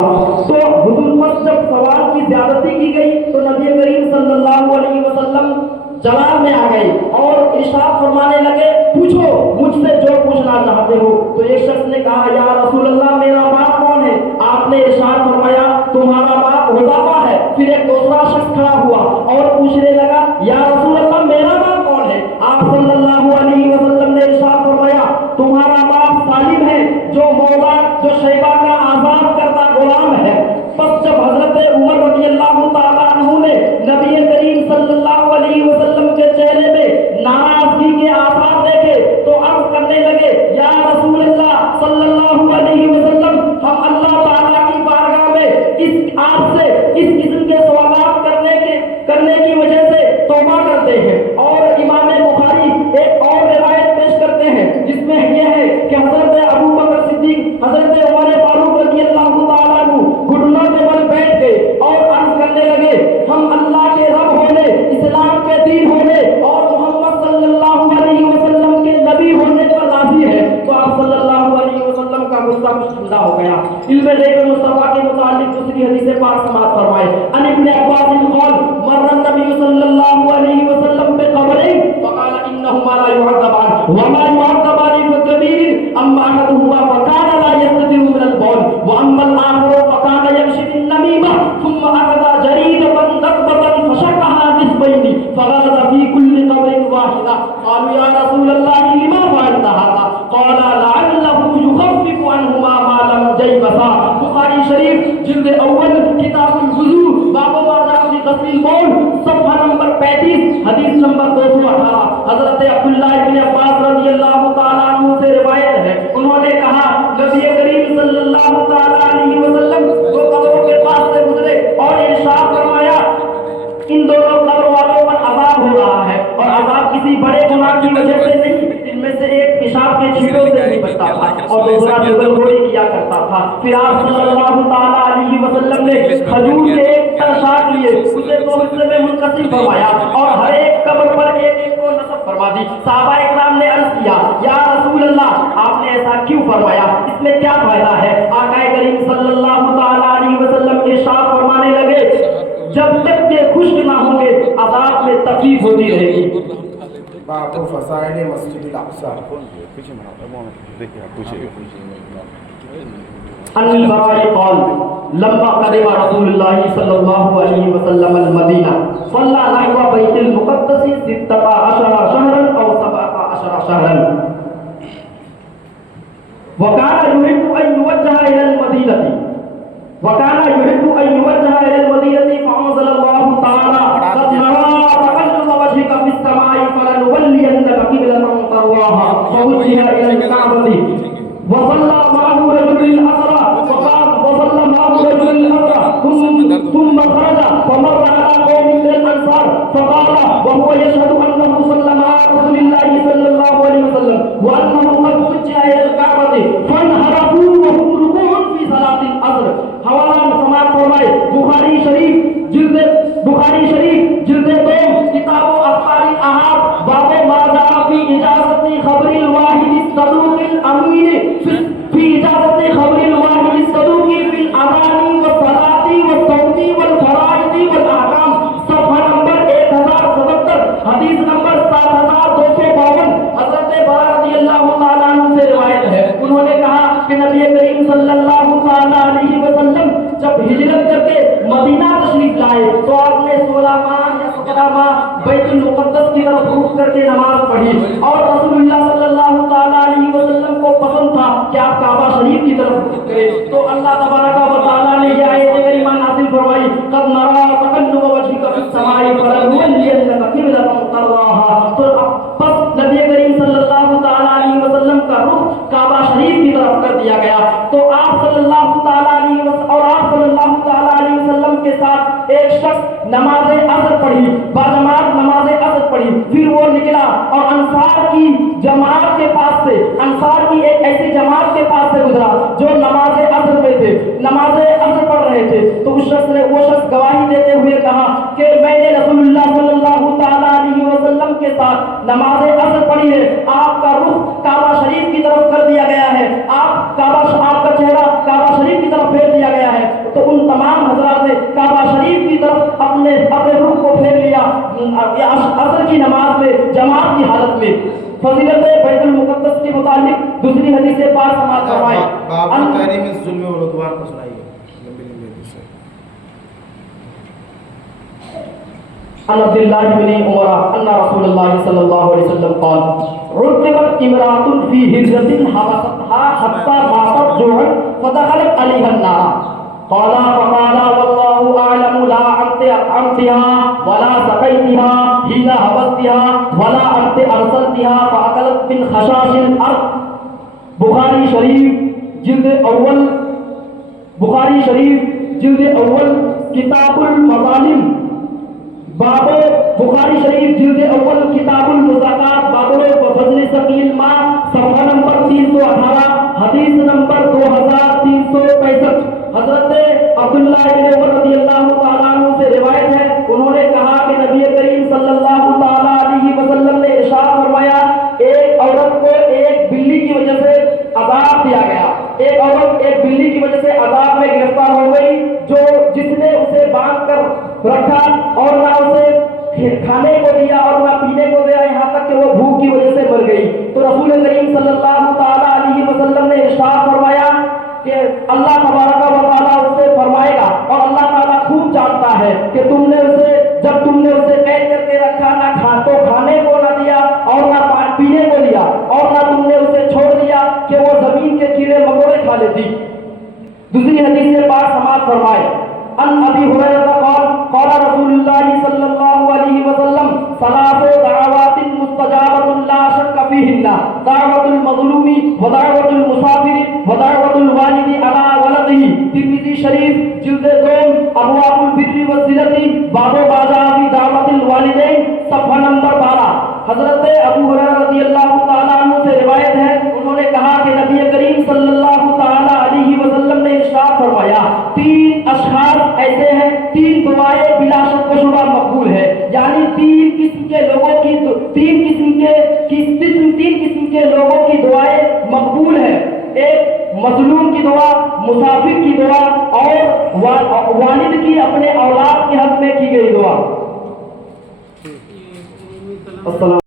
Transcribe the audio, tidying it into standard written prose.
تو حضور پر جب سوال کی زیادتی کی گئی تو نبی کریم صلی اللہ علیہ وسلم جلال میں آ گئے اور ارشاد فرمانے لگے پوچھو مجھ سے جو پوچھنا چاہتے ہو. تو ایک شخص نے کہا یا رسول اللہ میرا باپ کون ہے؟ آپ نے ارشاد فرمایا تمہارا باپ حذیفہ ہے. پھر ایک دوسرا شخص کھڑا ہوا اور پوچھنے لگا یا رسول اللہ میرا باپ کون ہے؟ آپ صلی اللہ علیہ وسلم نے ارشاد فرمایا تمہارا باپ سالم ہے جو مولا جو شیبہ کا آزاد کرتا غلام ہے. پس جب حضرت عمر رضی اللہ تعالیٰ عنہ نے نبی کریم صلی اللہ علیہ وسلم کے چہرے میں ناراضگی کے آثار دیکھے تو عرض کرنے لگے یا رسول اللہ صلی اللہ علیہ وسلم ہم اللہ تعالیٰ کی بارگاہ میں آپ سے اس قسم کے سوالات کرنے کی وجہ سے توبہ کرتے ہیں. اور امام بخاری ایک اور روایت پیش کرتے ہیں جس میں یہ ہے کہ حضرت ابو بکر صدیق حضرت عمر فاروق رضی اللہ تعالیٰ عنہ گھٹنوں پہ بل بیٹھ گئے اور عرض کرنے لگے ہم اللہ کے رب ہونے اسلام کے دین ہونے اور محمد صلی اللہ علیہ وسلم کے نبی ہونے پر راضی ہے. تو آپ صلی اللہ علیہ وسلم کا غصہ کچھ ٹھنڈا ہو گیا. علم غیب مصطفیٰ کے متعلق دوسری حدیث پاک سماعت فرمائے ان ابن عباس قال مر النبي صلی اللہ علیہ وسلم بقبرين فقال انهما لا يعذبان وما يعذبان في كبير اما احدهما فكان لا يستتر من البول واما الاخر فكان يمشي بالنميمه ثم اخذ جريده نقبه فشقها نصفين فغرز في كل قبر واحده. قالوا يا رسول الله لما فعلت هذا؟ قال لعله يخفف عنهما ما لم ييبسا. بخاری شریف جلد اول کتاب الوضو باب ما جاء في غسل البول صفحہ نمبر 35 حدیث نمبر 218. حضرت عبداللہ ابن عباس رضی اللہ تعالیٰ عنہ سے روایت ہے انہوں نے کہا نبی کریم صلی اللہ تعالیٰ علیہ وسلم دو قبروں کے پاس سے گزرے اور ارشاد فرمایا ان دونوں قبر والوں پر عذاب ہو رہا ہے اور عذاب کسی بڑے گناہ کی وجہ سے نہیں. ان میں سے ایک پیشاب کے چھینٹوں سے نہیں بچتا تھا اور دوسرا جبل گوڑی کیا کرتا تھا. پھر آپ صلی اللہ تعالیٰ علیہ وسلم نے کھجور کے ایک تر شاخ لیے اسے دو حصے میں منقسم فرمایا اور ہر ایک قبر پر ایک کو نصب فرما دی. صحابہ اکرام نے عرض کیا یا رسول اللہ آپ نے ایسا کیوں فرمایا؟ اس میں کیا فائدہ ہے؟ آقا کریم صلی اللہ تعالیٰ علیہ وسلم ارشاد فرمانے لگے جب تک یہ خشک نہ ہوں گے عذاب میں تکلیف ہوتی رہے گی. باب فضائل مسجد الاقصی. عن البراء قال لما قدم رسول الله صلى الله عليه وسلم المدينة صلى نحو بيت المقدس 16 شهرا أو 17 شهرا وكان يحب أن يوجه إلى المدينة فأنزل الله تعالى قد نرى تقلب وجهك في السماء فلنولينك قبلة ترضاها فوجه إلى الكعبة وصلى معه رجل الأسرى ثم خرج فمر على قوم من الأنصار فقال وهو يشهد أنه صلى مع رسول الله صلى الله عليه وسلم وأنه قد وجه إلى الكعبة فانحرفوا وهم ركوع في صلاة العصر. حوالہ سماعت فرمائے بخاری شریف جلد 2 کتاب و اخبار الاحاد باب ما جاء في اجازت خبر الواحد الصدوق الامین في اجازت خبر الواحد الصدوق في الاذان والصلاة والصوم والفرائض والاحکام. صفحہ نمبر 1077 حدیث نمبر 7252. حضرت براء رضی اللہ تعالیٰ عنہ سے روایت ہے انہوں نے کہا کہ نبی کریم صلی اللہ تعالیٰ علیہ وسلم جب ہجرت کر کے مدینہ تشریف لائے تو آپ نے 16 ماہ یا 17 ماہ بیت المقدس کی طرف رخ کر کے نماز پڑھی اور رسول اللہ صلی اللہ تعالیٰ علیہ وسلم کو پسند تھا کہ آپ کعبہ شریف کی طرف رخ کریں. تو اللہ تبارک و تعالیٰ نے یہ آیت کریمہ نازل فرمائی قد نرى تقلب وجهك في السماء فلنولينك قبلة ترضاها. تو پس نبی کریم صلی اللہ تعالیٰ علیہ وسلم کا رخ کعبہ شریف کی طرف کر دیا گیا. تو آپ صلی اللہ تعالیٰ علیہ وسلم اور آپ صلی اللہ تعالیٰ علیہ وسلم کے ساتھ ایک شخص نماز عصر پڑھی باجماعت نماز عصر پڑھی. پھر وہ نکلا اور انصار کی جماعت کے پاس سے انصار کی ایک ایسی جماعت کے پاس سے گزرا جو نماز عصر میں تھے نماز عصر پڑھ رہے تھے. تو وہ شخص گواہی دیتے ہوئے کہا کہ میں نے رسول اللہ صلی اللہ تعالیٰ علیہ وسلم کے ساتھ نماز عصر پڑھی ہے. آپ کا رخ کعبہ شریف کی طرف کر دیا گیا ہے. آپ کا چہرہ کعبہ شریف کی طرف پھیر دیا گیا ہے. طرف اپنے رخ کو پھیر لیا عصر کی نماز میں جماعت کی حالت میں. فضیلت بیت المقدس کے متعلق دوسری حدیث پاک سماعت فرمائیں. باب تحریم الظلم والعدوان کو سنائیے. عن عبد الله بن عمر ان رسول الله صلى الله عليه وسلم قال رتبت امرأة في هجرة حبستها حتى ماتت جوعا فدخلت عليها النار. قال فقال والله اعلم لا انتها ولا سقيتها حين حبستها ولا انت ارسلتها فاكلت من خشاش الارض. بخاری شریف جلد اول کتاب المظالم باب بخاری شریف جلد اول کتاب المزاقات باب فضل ثقیل ما صفحہ نمبر 318 حدیث نمبر 2365. حضرت عبداللہ بن عمر رضی اللہ تعالیٰ عنہ سے روایت ہے, انہوں نے کہا کہ نبی کریم صلی اللہ تعالیٰ علیہ وسلم نے ارشاد فرمایا ایک عورت کو ایک بلی کی وجہ سے عذاب دیا گیا. ایک عورت ایک بلی کی وجہ سے عذاب میں گرفتار ہو گئی جس نے اسے باندھ کر رکھا اور نہ اسے کھانے کو دیا اور نہ پینے کو دیا, یہاں تک کہ وہ بھوک کی وجہ سے مر گئی. تو رسول کریم صلی اللہ تعالیٰ علیہ وسلم نے ارشاد فرمایا کہ اللہ تبارک و تعالیٰ اس سے فرمائے گا اور اللہ تعالیٰ خوب جانتا ہے کہ جب تم نے اسے قید کر کے رکھا, نہ تو کھانے کو نہ دیا اور نہ پینے کو دیا اور نہ تم نے اسے چھوڑ دیا کہ وہ زمین کے کیڑے مکوڑے کھا لیتی. دوسری حدیث سے پاک سماعت فرمائے. ان ابی ہریرہ قال قال رسول اللہ صلی اللہ علیہ وسلم ثلاث دعوات مستجابۃ لا شک فیہن دعوۃ المظلوم ودعوۃ المسافر ودعوۃ الوالد علی ولدہ. ترمذی شریف جلد 2 ابواب البر والصلۃ باب ما جاء فی دعوۃ الوالدین صفحہ نمبر 12. حضرت ابو ہریرہ رضی اللہ تعالیٰ عنہ سے روایت ہے, انہوں نے کہا کہ نبی کریم صلی اللہ تعالیٰ علیہ وسلم نے ارشاد فرمایا 3 اشخاص ایسے ہیں, 3 دعائیں بلا شک و شبہ مقبول ہے. یعنی 3 قسم کے لوگوں کی دعائیں مقبول ہیں. ایک مظلوم کی دعا, مسافر کی دعا اور والد کی اپنے اولاد کے حق میں کی گئی دعا. السلام